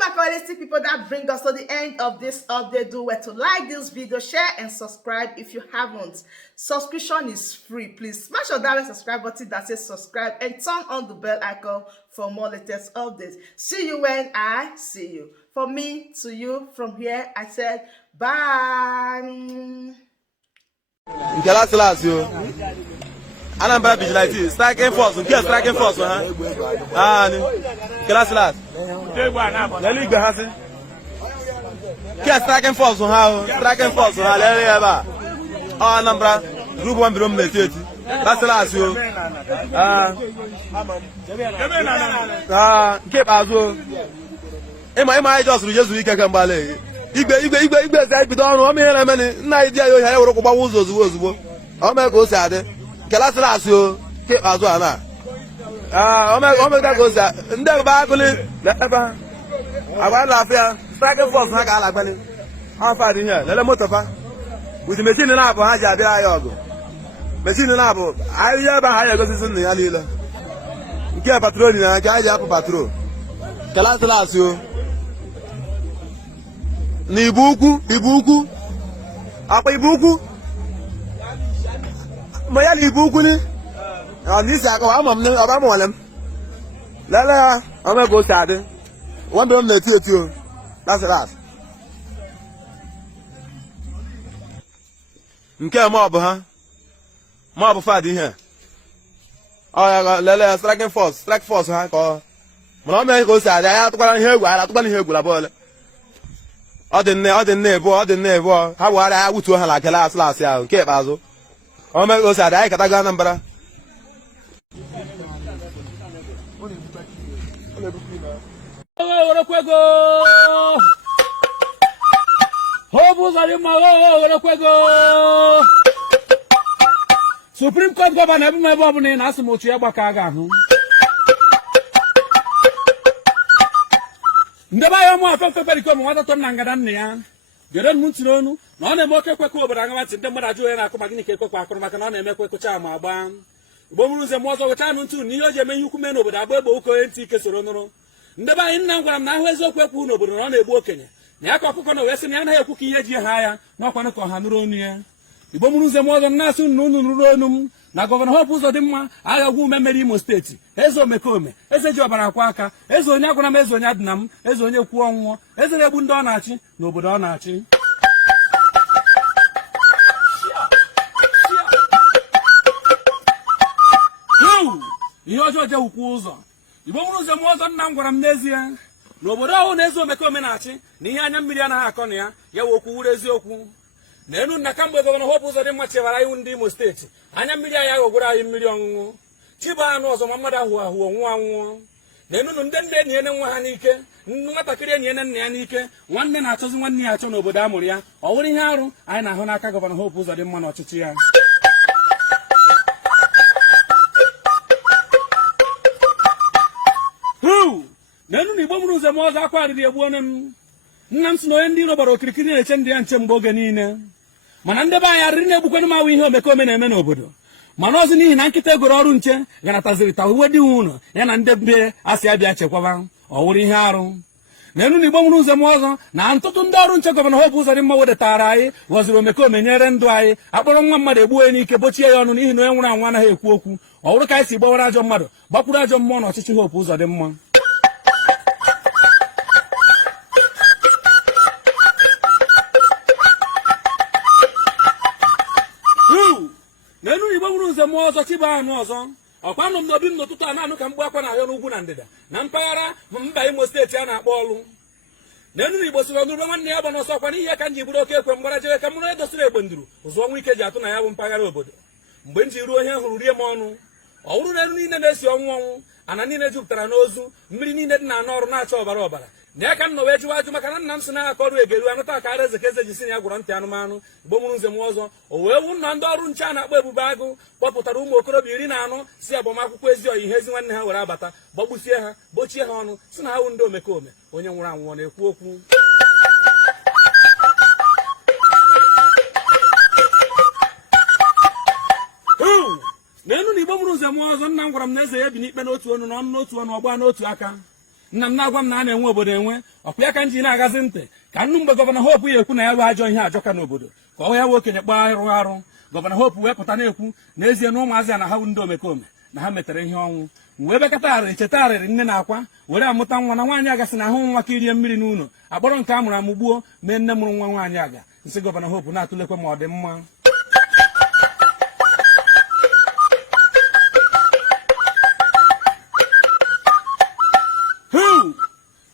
my quality people that bring us to the end of this update. Do well to like this video, share and subscribe if you haven't. Subscription is free. Please smash on that red subscribe button that says subscribe and turn on the bell icon for more latest updates. See you when I see you. From me to you, from here I said bye. Anambra Vigilanti, striking force, striking force, Class. Striking force, striking force, Anambra, group 1 bedroom, that's the last you. Keep as well. Am I just reduce week? I can ballet. Igbe side bidon, how many idea you have about Wuzo? How many goes at it? Class you keep as well. Omega goes at the Bible. Never. I want to laugh. Striking force, like I like. I'm fighting here. Let them motor with the machine and apple. Machine and apple. I never hire goes in the Alila. Get patrol in a guy up patrol. Class you. Ibuku. Apa Ibuku? Maya Ibuku ni? This I go. I'm on them. Lala, I'm gonna go sad. One of them they teach you. That's the last. Okay, mob fighting here. Oh, Lala, striking force, strike force, huh? Call. My man goes sad. I have to go here. I have to go here. Good other never. How would I would to her like a last year? Keep Azo. Oh, my God, I got a gun number. Supreme Court governor, my Bob in Asimochi Abakaga. Ndaba mo afefe perikom wata to nangada nnya gere muntino no na mo kekwe obodo anga mati ndem mara jo na akoma gini kekwe akoma maka na emekwe kocha ma agba igbo muru nze mo zo weta nu ntu ni oje menyu kume no obodo agba egbo uko enti kesoro nuru ndaba nna ngwara m na ahụ eziokwu ekwu no obodo na egbu okenye na ya ka ọkụkọ na wesi na ya na ekwu ka ihe ji ha ya na ọkwa na ko ha nuru onu ya igbo muru nze mo zo na asu nunu nuru onu na Governor Hope Uzodimma agagwu memeri Imo steeti eze omekome eze ji ọbara akwa aka eze onye agwara m eze onye adịna m eze onye kwuo ọnwụọ eze na-egbu ndị ọ na-achị n'obodo ọ na-achị ihe ọjọọ je ukwu ụzọ igbo mụrụ ụzọ m ọzọ nna m gwara m n'ezie n'obodo ọhụụ na eze omekome na-achị na ihe anya mmiri anaghị akọ na ya ya wee okwu wuru eziokwu n'enu nna kamgbe Governor Hope Uzodimma chebara iwu ndị Imo steeti anya mmiri anyị aghọgworo anyị mmiri ọṅụṅụ chiba anụ ọzọ ma mmadụ ahụ ọnwụọ anwụọ n'enu ndị nne enyi ene nwa ha n'ike nwatakịrị enyi ene nna ya n'ike nwanne na-achọzi nwanne ya achọ n'obodo a mụrụ ya ọ wụrụ ihe arụ anyị na-ahụ n'aka Governor Hope Uzodimma n'ọchịchị ya n'enu na igbo mụrụ ụzọ m ọzọ akwa arịrị egbuo m nna m si na onye ndị iro gbara okirikiri na-eche ndị ya nche mgbe oge niile mana ndị be anyị arịrị na-egbukwenụ m awụ ihe omekome na-eme n'obodo mana ọzọ n'ihi na nkịta egoro ọrụ nche ganataziri ta uwe dị ụlọ ya na ndị be asị abịa chekwaba ọ wụrụ ihe arụ n'enu na igbo nwere ụzọ m ọzọ na ntụtụ ndị ọrụ nche Governor Hope Uzodimma wedetara anyị ghọziri omekome nyere ndụ anyị akpọrọ nwa mmadụ egbuo n'ike bochie ya ọnụ n'ihi na onye nwụrụ anwụ anaghị ekwu okwu ọ wụrụ ka anyị si gbawara ajọ mmadụ gbakwuru ajọ mmụọ n'ọchịchị Hope Uzodimma n'enu igbo nwere nze m ọzọ chiba anụ ọzọ ọkwa anụ m n'obi m n'ụtụtụ a na-anụ ka mgbu akwa na ahịa n'ugwu na ndịda na mpaghara mba Imo steeti a na-akpọ ọlụ n'enu na igbo siri ọnụrụ nwanne ya bụ n'ọsọ ọkwa n'ihi ya ka m ji bụrụ oke ekwe mgbara jewe ka mụrụ edosiri egbe nduru ụzọ ọnwa ike ji atụ na ya bụ mpaghara obodo mgbe m ji ruo ihe hụrụ rie m ọnụ ọ wụrụ n'elu niile na-esi ọnwụ ana niile jupụtara n'ozu mmiri niile dị na anụ ọrụ na-acha ọbara ọbara na ya ka m nọ wee jụwa ajụ maka na nna m si na-aka ọrụ egeru anụta aka ara eze ka eze ji si na ya gwọrọ ntị anụmanụ igbo mụrụ nze m ọzọ o wee wu nna ndị ọrụ nche a na-akpọ Ebubuagu kpọpụtara ụmụ okorobịa 14 si agbamakwụkwọ ezi ọyi ihe ezi nwanne ha were abata gbagbusie ha bochie ha ọnụ si na ha wụ ndị omekome onye nwụrụ anwụọ na-ekwu okwu n'enu na igbo mụrụ nze m ọzọ nna m gwara m na eze ya bi n'ikpe n'otu ọnụ n'ọnụ n'otu ọnụ ọgba n'otu aka nna m na-agwa m na a na-enwe obodo enwe ọkwa ya ka m ji na-agazi ntị ka nnụ mgbe gọvanọ Hope ya ekwu na ya bụ ajọ ihe ajọka n'obodo ka ọ ya bụ okenye kpọọ arụ arụ gọvanọ Hope wee pụta na-ekwu n'ezie na ụmụazị a na ha bụ ndị omekome na ha metere ihe ọnwụ wee bekata arịrị cheta arịrị nne na akwa were amụta nwa na nwaanyị aga sị na ahụ nwa ka irie mmiri n'ụlọ akpọrọ nke a mụrụ amụ gbuo mee nne mụrụ nwa nwaanyị aga nsị gọvanọ Hope na-atụlekwa ma ọ dị mma.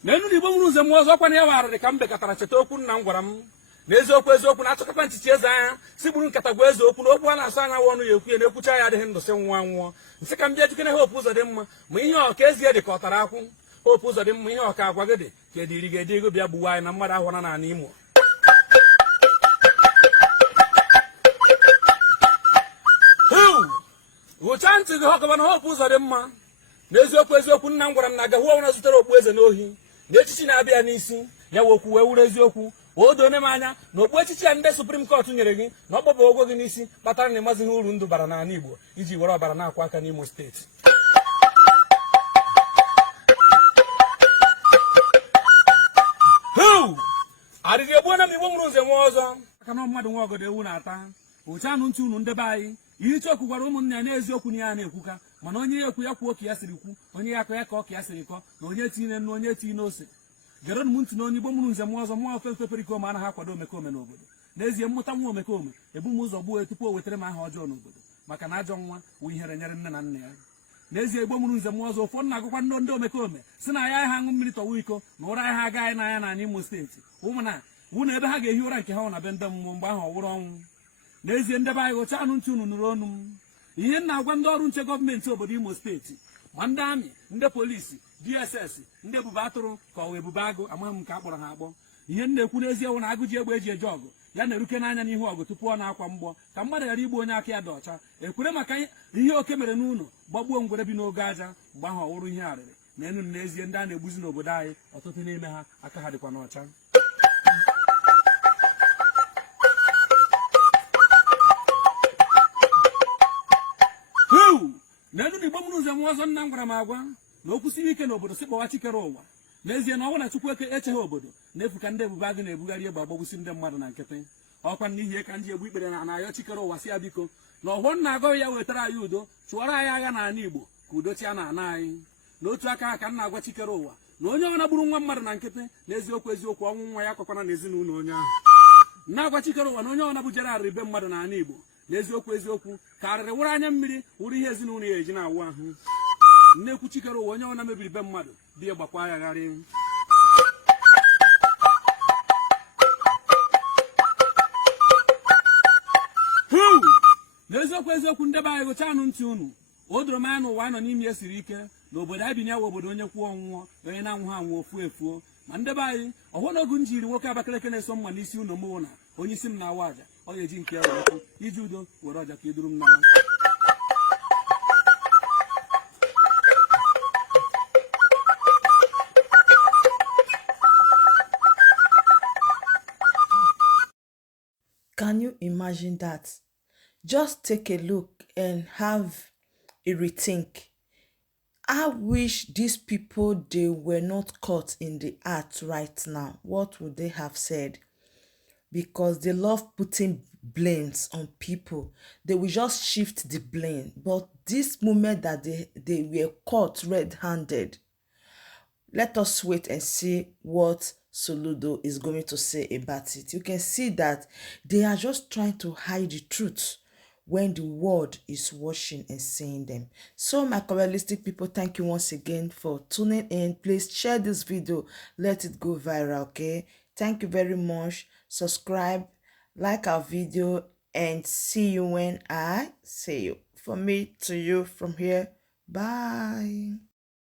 n'enu na igbo nwere ụzọ m ọzọ ọkwa na ya warịrị ka m bekatara cheta okwu nna m gwara m na eziokwu na-achọkọta nchichi eze anya si gburu nkata gwa eze okwu na okwu a na-asụ anya ọnụ ya ekwu ya na-ekwucha ya adịghị ndụ sị nwụọ nwụọ nsị ka m bịa jikere Hope ụzọ dị mma ma ihe ọka ezie dị ka ọ tara akwụ Hope ụzọ dị mma ihe ọka agwa gị dị ka ediri ga edi ego bịa gbuwa anyị na mmadụ ahụra na ala Imo. gụchaa ntị gị gọvanọ Hope ụzọ dị mma na eziokwu nna m gwara m na agaghị ọnwụna zutere okpu eze n'ohi na echichi na-abịa n'isi ya wee okwu wee wuru eziokwu o done m anya na okpu echichi ya ndị Supreme Court nyere gị na ọgbọba ụgwọ gị n'isi kpatara na ịmazighị uru ndụ bara n'ala Igbo iji were ọbara na-akwa aka n'Imo steeti. arịrị egbuona m Igbo nwere nze nwe ọzọ aka na mmadụ nwe ọgọdọ ewu na-ata ụchanụ ntị unu ndebe anyị ihe Icheoku gwara ụmụnne ya n'eziokwu na ya na-ekwuka mana onye ya ekwu ya kwuo ka ya siri kwu onye ya akọ ya ka ọ ka ya siri kọ na onye tinye nnu onye tinye n'ose geronụ m ntị na onye Igbo mụrụ nze m ọzọ mụọ ofe mfe perikoma anaghị akwado omekome n'obodo n'ezie mmụta nwa omekome ebu m ụzọ gbuo tupu o wetara m aha ọjọọ n'obodo maka na ajọ nwa wụ ihere nyere nne na nna ya. n'ezie Igbo mụrụ nze m ọzọ ụfọdụ na-agụkwa ndị omekome si na ya ha aṅụ mmiri tọwa iko na ụra ya ha agaghị n'anya na Imo steeti ụmụna wụ na ebe ha ga-ehi ụra nke ha na be ndị mmụọ mgbe ahụ ọ wụrụ ọnwụ. n'ezie ndebe anyị ghọcha anụ ntị unu nụrụ ọnụ m ihe na-agwa ndị ọrụ nche gọọmenti obodo Imo steeti ma ndị amị ndị polisi DSS ndị ebube atụrụ ka ọ wụ Ebubuagu amaghị m nke a kpọrọ ha akpọ ihe na-ekwu n'ezie wụ na agụ ji egbe eji eje ọgụ ya na-eruke n'anya n'ihu ọgụ tupu ọ na-akwa mgbọ ka mmadụ ghara igbu onye aka ya dị ọcha ekwere maka ihe oke mere n'ụlọ gbagbuo ngwere bi n'oge aja mgbe ahụ ọ wụrụ ihe arịrị na enu n'ezie ndị a na-egbuzi n'obodo anyị ọtụtụ n'ime ha aka ha dịkwa n'ọcha. n'elu na Igbo mụrụ ụzọ nwa ọzọ nna m gwara m agwa na okwu siri ike n'obodo si kpọwa chikere ụwa n'ezie na ọ bụ na Chukwu echeghị obodo na-efu ka ndị Ebubuagu na-ebugharị egbe agbagbusi ndị mmadụ na nkịtị ọkwa n'ihi ka ndị egbu ikpere na ayọ chikere ụwa si ya biko na ọhụrụ nna agọghị ya wetara anyị udo chụọrọ anyị agha n'ala Igbo ka udo chia na ana anyị n'otu aka ha ka nna agwa chikere ụwa na onye ọbụla gburu nwa mmadụ na nkịtị na eziokwu ọnwụ nwa ya akọkwana na ezinụlọ onye ahụ na-agwa chikere ụwa na onye ọbụla bujere arịrị be mmadụ n'ala Igbo n'eziokwu ka arịrị wụrụ anya mmiri wụrụ ihe ezinụlọ ya eji na-awụ ahụ nnekwu chikere ụwa onye ọbụla mebiri be mmadụ dị ya gbakwa ya gharị. n'eziokwu ndebe anyị gụcha anụ ntị unu o doro m anya na ụwa nọ n'ime ya siri ike na obodo anyị bi na ya wụ obodo onye kwuo ọnwụọ onye na-anwụ ha anwụ ofuo efuo ma ndebe anyị ọhụụ na ogu m jiri nwoke Abakaliki na-eso mma n'isi ụlọ mụwụ na onye isi m na-awa aja ọ ga-eji nke ya were kwu iji udo were ọja ka iduru m n'ala. Can you imagine that? Just take a look and have a rethink. I wish these people, they were not caught in the act right now. What would they have said? Because they love putting blames on people. They will just shift the blame. But this moment that they were caught red-handed, let us wait and see what Soludo is going to say about it. You can see that they are just trying to hide the truth when the world is watching and seeing them. So my correalistic people, thank you once again for tuning in. Please share this video, let it go viral, okay? Thank you very much. Subscribe, like our video, and see you when I see you. From me to you, from here, bye.